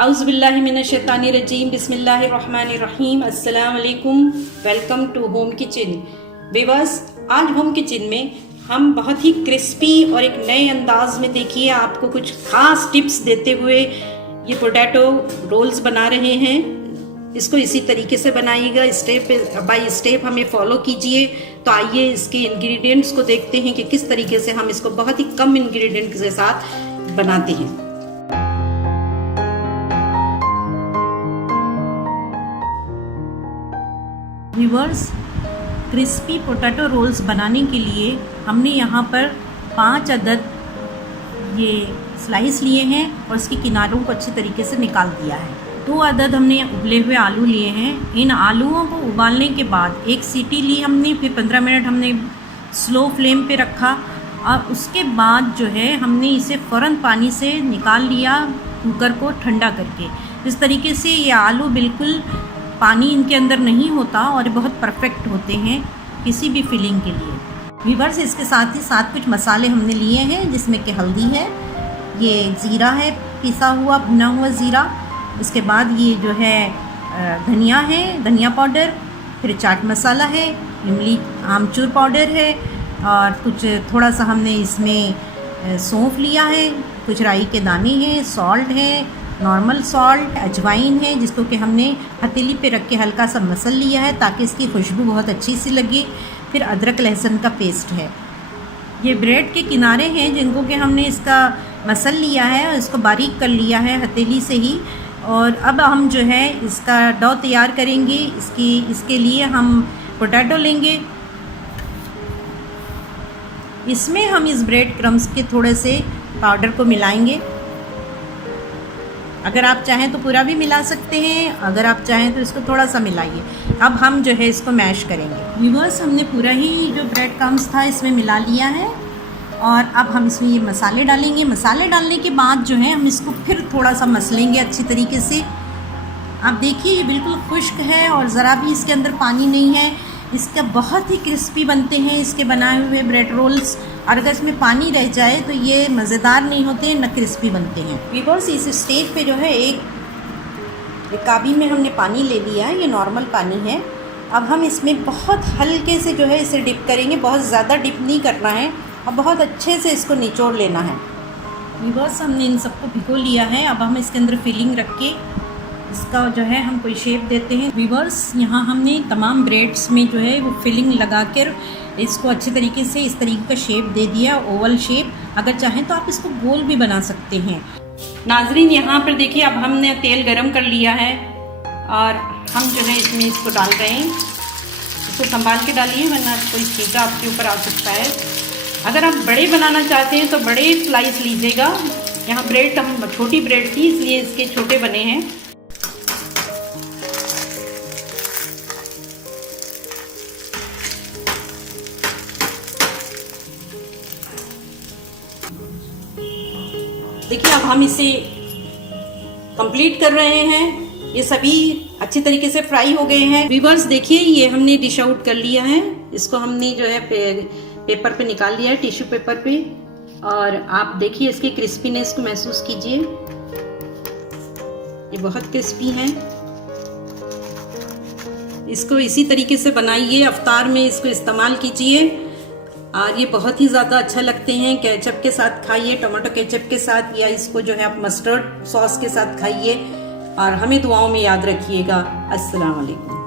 औज़ुबिल्लाहि मिनश्शैतानिर्रजीम बिस्मिल्लाहिर्रहमानिर्रहीम। अस्सलाम वालेकुम। Welcome to home kitchen. Viewers, आज होम किचन में हम बहुत ही क्रिस्पी और एक नए अंदाज में देखिए आपको कुछ खास टिप्स देते हुए ये पोटैटो रोल्स बना रहे हैं। इसको इसी तरीके से बनाइएगा, स्टेप बाय स्टेप हमें फॉलो कीजिए। तो आइए इसके इंग्रेडिएंट्स को देखते हैं कि किस तरीके से हम इसको बहुत ही कम इंग्रेडिएंट्स के साथ बनाते हैं। व्यूअर्स, क्रिस्पी पोटैटो रोल्स बनाने के लिए हमने यहाँ पर 5 अदद ये स्लाइस लिए हैं और इसके किनारों को अच्छी तरीके से निकाल दिया है। 2 अदद हमने उबले हुए आलू लिए हैं। इन आलूओं को उबालने के बाद एक सीटी ली हमने, फिर 15 मिनट हमने स्लो फ्लेम पे रखा और उसके बाद जो है हमने इसे फ़ौरन पानी से निकाल लिया, कुकर को ठंडा करके। इस तरीके से ये आलू बिल्कुल पानी इनके अंदर नहीं होता और बहुत परफेक्ट होते हैं किसी भी फिलिंग के लिए। व्यूअर्स, इसके साथ ही साथ कुछ मसाले हमने लिए हैं, जिसमें कि हल्दी है, ये ज़ीरा है, पिसा हुआ भुना हुआ ज़ीरा, इसके बाद ये जो है धनिया है, धनिया पाउडर, फिर चाट मसाला है, इमली आमचूर पाउडर है और कुछ थोड़ा सा हमने इसमें सौंफ लिया है, कुछ राई के दाने हैं, सॉल्ट है, नॉर्मल सॉल्ट, अजवाइन है, जिसको कि हमने हथेली पे रख के हल्का सा मसल लिया है ताकि इसकी खुशबू बहुत अच्छी सी लगे। फिर अदरक लहसुन का पेस्ट है। ये ब्रेड के किनारे हैं जिनको कि हमने इसका मसल लिया है और इसको बारीक कर लिया है हथेली से ही। और अब हम जो है इसका डो तैयार करेंगे। इसके लिए हम पोटैटो लेंगे। इसमें हम इस ब्रेड क्रम्स के थोड़े से पाउडर को मिलाएंगे। अगर आप चाहें तो पूरा भी मिला सकते हैं, अगर आप चाहें तो इसको थोड़ा सा मिलाइए। अब हम जो है इसको मैश करेंगे। व्यूअर्स, हमने पूरा ही जो ब्रेड क्रम्स था इसमें मिला लिया है और अब हम इसमें ये मसाले डालेंगे। मसाले डालने के बाद जो है हम इसको फिर थोड़ा सा मसलेंगे अच्छी तरीके से। आप देखिए ये बिल्कुल खुश्क है और ज़रा भी इसके अंदर पानी नहीं है। इसका बहुत ही क्रिस्पी बनते हैं इसके बनाए हुए ब्रेड रोल्स। और अगर इसमें पानी रह जाए तो ये मज़ेदार नहीं होते, न क्रिस्पी बनते हैं। व्यूअर्स, इस स्टेज पे जो है एक काबी में हमने पानी ले लिया है, ये नॉर्मल पानी है। अब हम इसमें बहुत हल्के से जो है इसे डिप करेंगे, बहुत ज़्यादा डिप नहीं करना है और बहुत अच्छे से इसको निचोड़ लेना है। व्यूअर्स, हमने इन सबको भिगो लिया है। अब हम इसके अंदर फिलिंग रख के इसका जो है हम कोई शेप देते हैं। व्यूअर्स, यहाँ हमने तमाम ब्रेड्स में जो है वो फिलिंग लगा कर इसको अच्छे तरीके से इस तरीके का शेप दे दिया, ओवल शेप। अगर चाहें तो आप इसको गोल भी बना सकते हैं। नाजरीन, यहाँ पर देखिए अब हमने तेल गरम कर लिया है और हम जो है इसमें इसको डाल रहे हैं। इसको संभाल के डालिए वरना कोई छींटा आपके ऊपर आ सकता है। अगर आप बड़े बनाना चाहते हैं तो बड़े स्लाइस लीजिएगा। यहाँ ब्रेड हम छोटी ब्रेड थी इसलिए इसके छोटे बने हैं। देखिए अब हम इसे कंप्लीट कर रहे हैं। ये सभी अच्छे तरीके से फ्राई हो गए हैं। व्यूअर्स, देखिए ये हमने डिश आउट कर लिया है। इसको हमने जो है पेपर पे निकाल लिया है, टिश्यू पेपर पे। और आप देखिए इसकी क्रिस्पीनेस को महसूस कीजिए, ये बहुत क्रिस्पी हैं। इसको इसी तरीके से बनाइए, अफ्तार में इसको इस्तेमाल कीजिए और ये बहुत ही ज़्यादा अच्छा लगते हैं। केचप के साथ खाइए, टमाटो केचप के साथ, या इसको जो है आप मस्टर्ड सॉस के साथ खाइए। और हमें दुआओं में याद रखिएगा। अस्सलाम वालेकुम।